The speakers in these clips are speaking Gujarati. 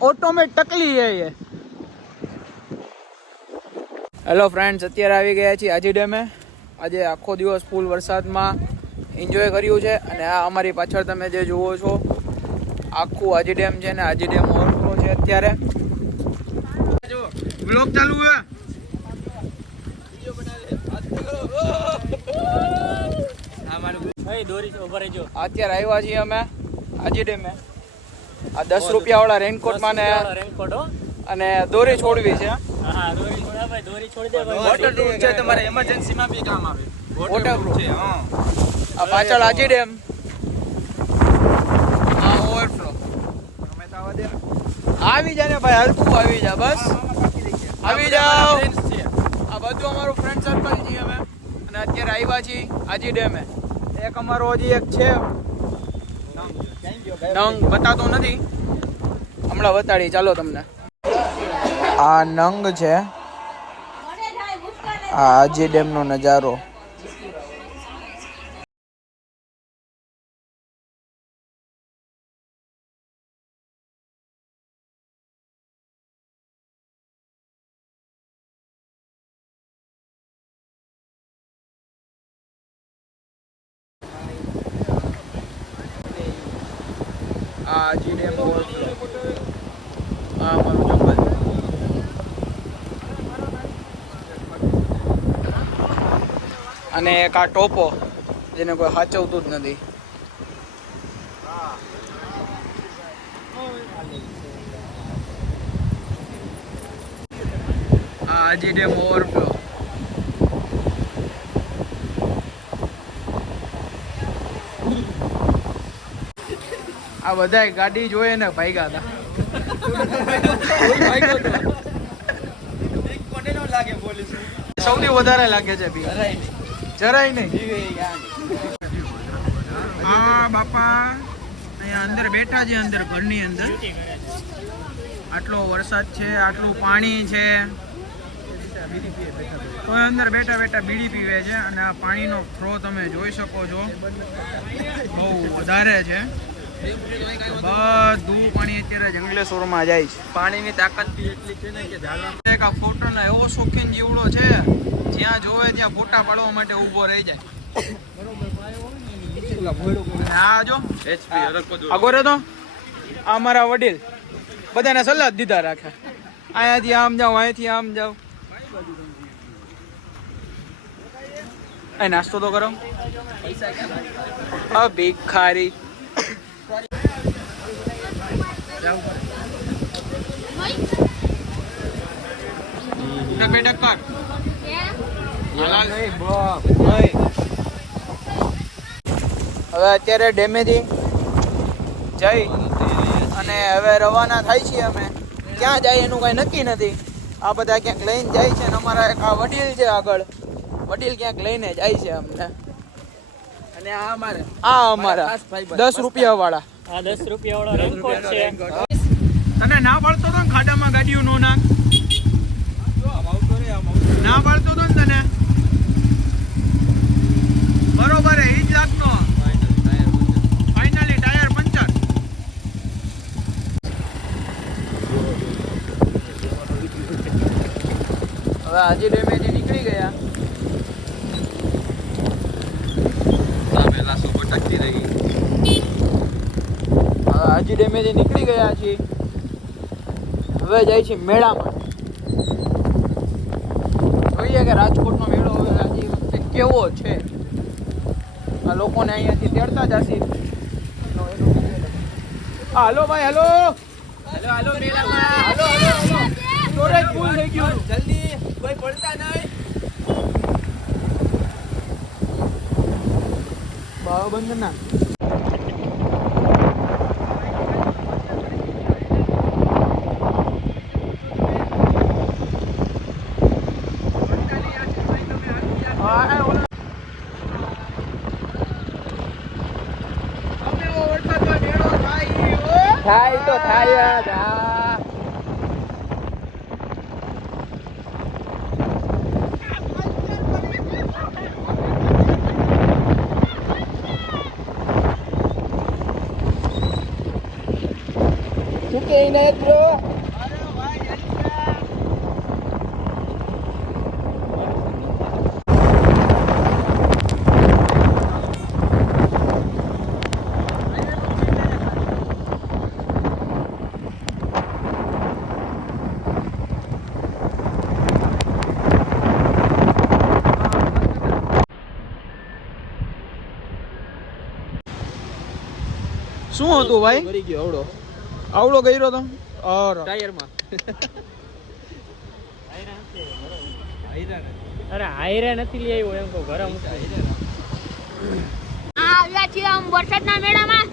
ઓટો મેં ટકલી રહી હેલો ફ્રેન્ડ્સ અત્યારે આવી ગયા છીએ આજી ડેમે આજે આખો દિવસ ફૂલ વરસાદમાં એન્જોય કર્યું છે અને આ અમારી પાછળ તમે જે જુઓ છો આખું આજી ડેમ છે ને આજી ડેમ ઓવરફ્લો છે અત્યારે. બ્લોક ચાલુ હે અત્યારે આવ્યા છીએ અમે આજી ડેમે આ દસ રૂપિયા વાળા રેનકોટમાં ને અને દોરી છોડવી છે. વોટરપ્રૂફ છે તમારે એમરજન્સીમાં બી કામ આવે. Waterproof. છે હા. આ પાછળ આજી ડેમ. આ ઓવરફ્લો આવી જા ને ભાઈ હલકું આવી જા બસ. આવી જાઓ. આ બધું અમારું ફ્રેન્ડ સર્કલ છીએ અમે અને અત્યારે આવ્યા છીએ આજી ડેમે. એક અમારો હજી એક છે. નંગ બતાતો નથી. હમણાં બતાડી ચાલો તમને. આ નંગ છે. આ આજી ડેમનો નજારો. આ આજી ડેમ આ અમારું અને એક આ ટોપો, જેને કોઈ સાચવતું જ નથી. આ આજી ડેમ ઓવરફ્લો આ બધાય ગાડી જોઈએ ને ભાગ્યા હતા. સૌથી વધારે લાગે છે ભી. જરાય નહીં. હા બાપા. અહીંયા અંદર બેઠા છે અંદર ઘરની અંદર. આટલો વરસાદ છે આટલું પાણી છે. તો અંદર બેઠા બેઠા બીડી પીવે છે અને આ પાણીનો થ્રો તમે જોઈ શકો છો. બહુ વધારે છે. બધું પાણી અત્યારે જંગલેશ્વરમાં જાય છે. પાણીની તાકાત બી એટલી છે ને કે ઝાડવા એક આ ફોટોનો એવો શોખીન જીવડો છે જ્યાં જોવે ત્યાં ફોટા પાડવા માટે ઊભો રહી જાય. આ જો જો તો આ મારા વડીલ. બધાને સલાહ દીધા રાખે. અહીંયાથી આમ જાઓ અહીંયાથી આમ જાઓ અહીં નાસ્તો તો કરો. ભિખારી. હવે અત્યારે ડેમેથી જઈ અને હવે રવાના થાય છીએ અમે. ક્યાં જાય એનું કઈ નક્કી નથી. આ બધા ક્યાંક લઈને જાય છે અને અમારા એક આ વડીલ છે આગળ. વડીલ ક્યાંક લઈને જાય છે અમને. અને આ અમારે. આ અમારા. દસ રૂપિયા વાળા આ દસ રૂપિયા વાળો રેનકોટ છે. તને ના પાડતો તો ખાડામાં ગાડીઓ નો નાખ? ના પાડતો તો ને તને? બરોબર એ જ લાગતો ફાઇનલી ટાયર પંચર. હવે આજે ડેમેજ નીકળી ગયા. સામે લાસો ભટકતી રહી. હવે આજે નીકળી ગયા છીએ. હવે જાય છે મેળામાં. જોઈએ કે રાજકોટનો મેળો હવે આજે વખતે કેવો છે. આ લોકોને અહીંયાથી તેડતા જશે. હાલો ભાઈ હેલો. હેલો હેલો મેળામાં. હાલો હેલો સ્ટોરેજ ફૂલ થઈ ગયું. જલ્દી. કોઈ પડતા નહીં. બંધ ના થાય તો થાય જ શું હતું ભાઈ? ભરી ગયો આવડો. આવડો ગયરો તો? અર. ટાયરમાં. અરે હાયરે નથી લઈ આવ્યો એમ કહું ઘરે આવ્યા છીએ આમ વરસાદના મેળામાં.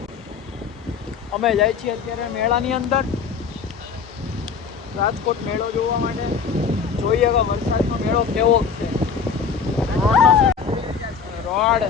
અમે જાય છીએ અત્યારે મેળાની અંદર. રાજકોટ મેળો જોવા માટે. જોઈએ કે વરસાદનો મેળો કેવો છે. રોડ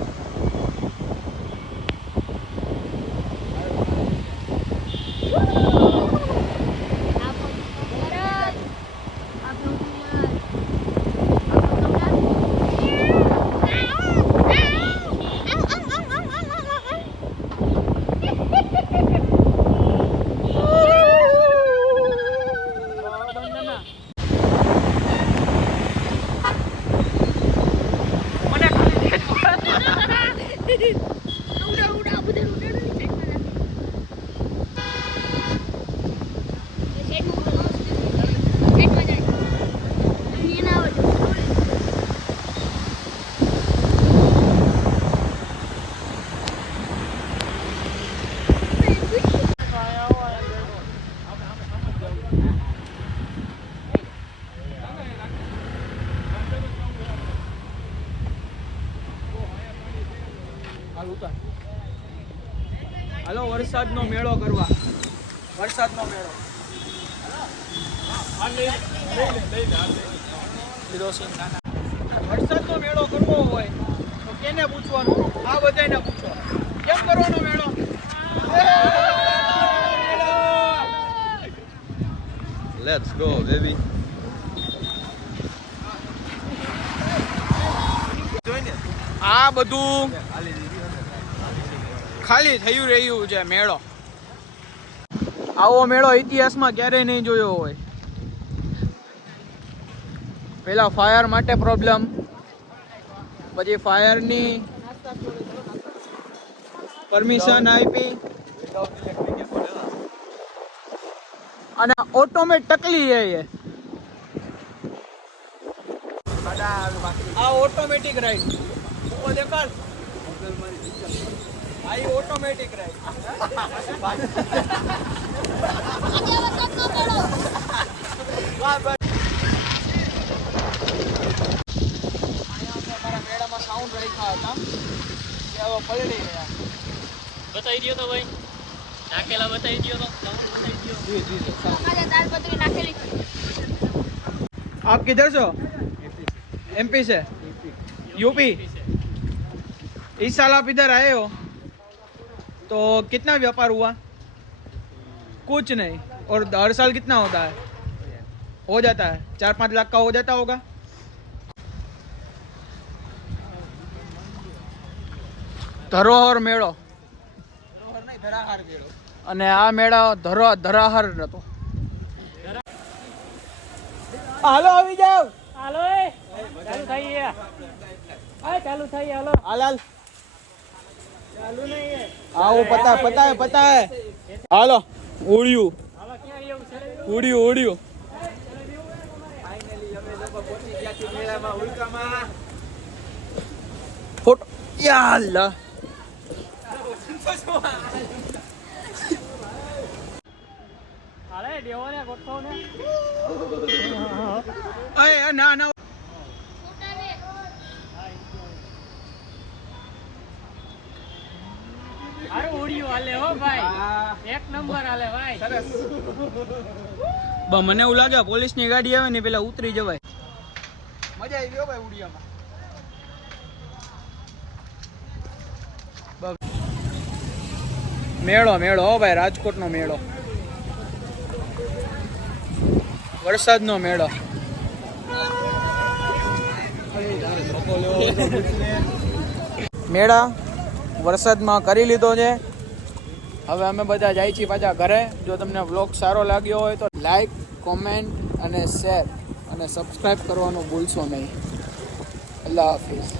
ઉડા ઉડા બધા ઉડા સાઈડમાં જાય એના આવજો હાલ ઉતાર હાલો વરસાદનો મેળો કરવા વરસાદનો મેળો. વરસાદનો મેળો કરવો હોય તો કેને પૂછવાનું આ બધાને પૂછવાનું કેમ કરવાનો મેળો લેટ્સ go, baby. આ બધું ખાલી થયું રહ્યું છે મેળો. આવો મેળો ઇતિહાસમાં ક્યારેય નહીં જોયો હોય. પેલા ફાયર માટે પ્રોબ્લેમ પછી ફાયરની પરમિશન આપી. અને ઓટોમેટ ટકલી જાય. આ ઓટોમેટિક રાઈડ દેખાડ આ ઈ ઓટોમેટિક રાઈડ અમારા મેળામાં સાઉન્ડ રાખ્યા હતા કે હવે પલળી ગયા બતાવી દો તો ભાઈ નાખેલા બતાવી દો તો sound બતાવી દ્યો. અમારે દાળ પતરી નાખેલી आप किधर से हो एमपी से यूपी इस साल आप इधर आए हो तो कितना व्यापार हुआ कुछ नहीं और हर साल कितना होता है हो जाता है चार पाँच लाख का हो जाता होगा ધરોહર મેળો અને આ મેળા ધરો ધરાહર હતો હાલો આવી જાવ હાલો એ ચાલુ થઈ ગયા હા ચાલુ થઈ ગયા, હાલો હાલ હાલ ચાલુ નહીં એ. આવું પતા પતા પતા હાલો ઉડ્યું. ઉડ્યું ઉડ્યું. ફોટો યાલ્લા. દેવો ને ને અય ના ના હારું ઉડ્યું હાલે હો ભાઈ? એક નંબર હાલે ભાઈ. બ મને એવું લાગે પોલીસની ગાડી આવે ને પેલા ઉતરી જવાય. મજા આવી ગયો ભાઈ ઉડિયામાં. મેળો મેળો હો ભાઈ રાજકોટનો મેળો. વરસાદનો મેળો. મેળા વરસાદમાં કરી લીધો છે. હવે અમે બધા જાય છીએ પાછા ઘરે. જો તમને વ્લોગ સારો લાગ્યો હોય તો લાઈક કોમેન્ટ અને શેર અને સબસ્ક્રાઈબ કરવાનું ભૂલશો નહીં. અલ્લાહ હાફિઝ.